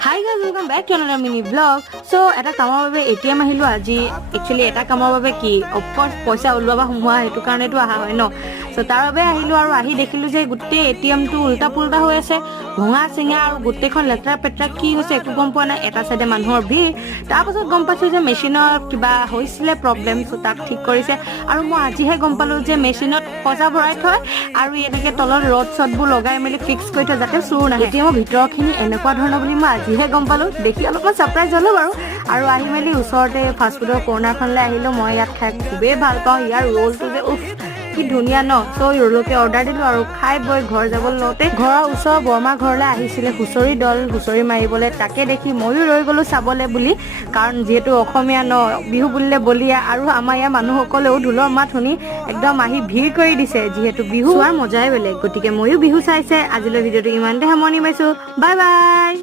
Hi guys, welcome back to another mini vlog. So, এটা কামৰ বাবে ATM আহিলো আজি actually এটা কামৰ বাবে কি of course পইচা ওলোৱা সোমোৱা হেতু কাৰণেটো আহা হয় ন সো তাৰ বাবে আহিলো আৰু আহি দেখিলো যে গুটে ATM টো উল্টা পুল্টা হৈ আছে ভঙা চিঙা আৰু গুটেখন লেটৰা পেটৰা কি হৈছে একো গম পোৱা নাই এটা সাইডে মানুহৰ ভিৰ তাৰ পাছত গম পাইছো যে মেচিনৰ কিবা হৈছিলে প্ৰবলেম সো তাক ঠিক কৰিছে আৰু মই আজিহে গম পালো যে মেচিনত পইচা ভৰাই থয় আৰু এনেকে তলত ৰড চডবোৰ লগাই মেলি ফিক্স কৰি থয় যাতে চুৰ নাহে ATM ভিতৰখিনি এনেকুৱা ধৰণৰ বুলি মই আজিহে গম পালো দেখি অলপমান সাৰপ্ৰাইজ হলো বাৰু আৰু আহি মেলি ওচৰতে ফাষ্ট ফুডৰ কৰ্নাৰখনলৈ আহিলো মই ইয়াত খাই খুবেই ভাল পাওঁ ইয়াৰ ৰোলটো যে উফ কি ধুনিয়া ন সো ৰোলকে অৰ্ডাৰ দিলো আৰু খাই বৈ ঘৰ যাবলৈ লওঁতে ঘৰৰ ওচৰৰ বৰমা ঘৰলৈ আহিছিলে হুচৰি দল হুচৰি মাৰিবলৈ তাকে দেখি ময়ো ৰৈ গলো চাবলৈ বুলি কাৰণ যেহেতু অসমীয়া ন বিহু বুলিলে বলিয়া আৰু আমাৰ ইয়াৰ মানুহসকলেও ঢোলৰ মাত শুনি একদম আহি ভিৰ কৰি দিছে যেহেতু বিহু চোৱাৰ মজাই বেলেগ গতিকে ময়ো বিহু চাইছে আজিলৈ ভিডিঅ'টো ইমানতে সামৰণি মাৰিছো বাই বাই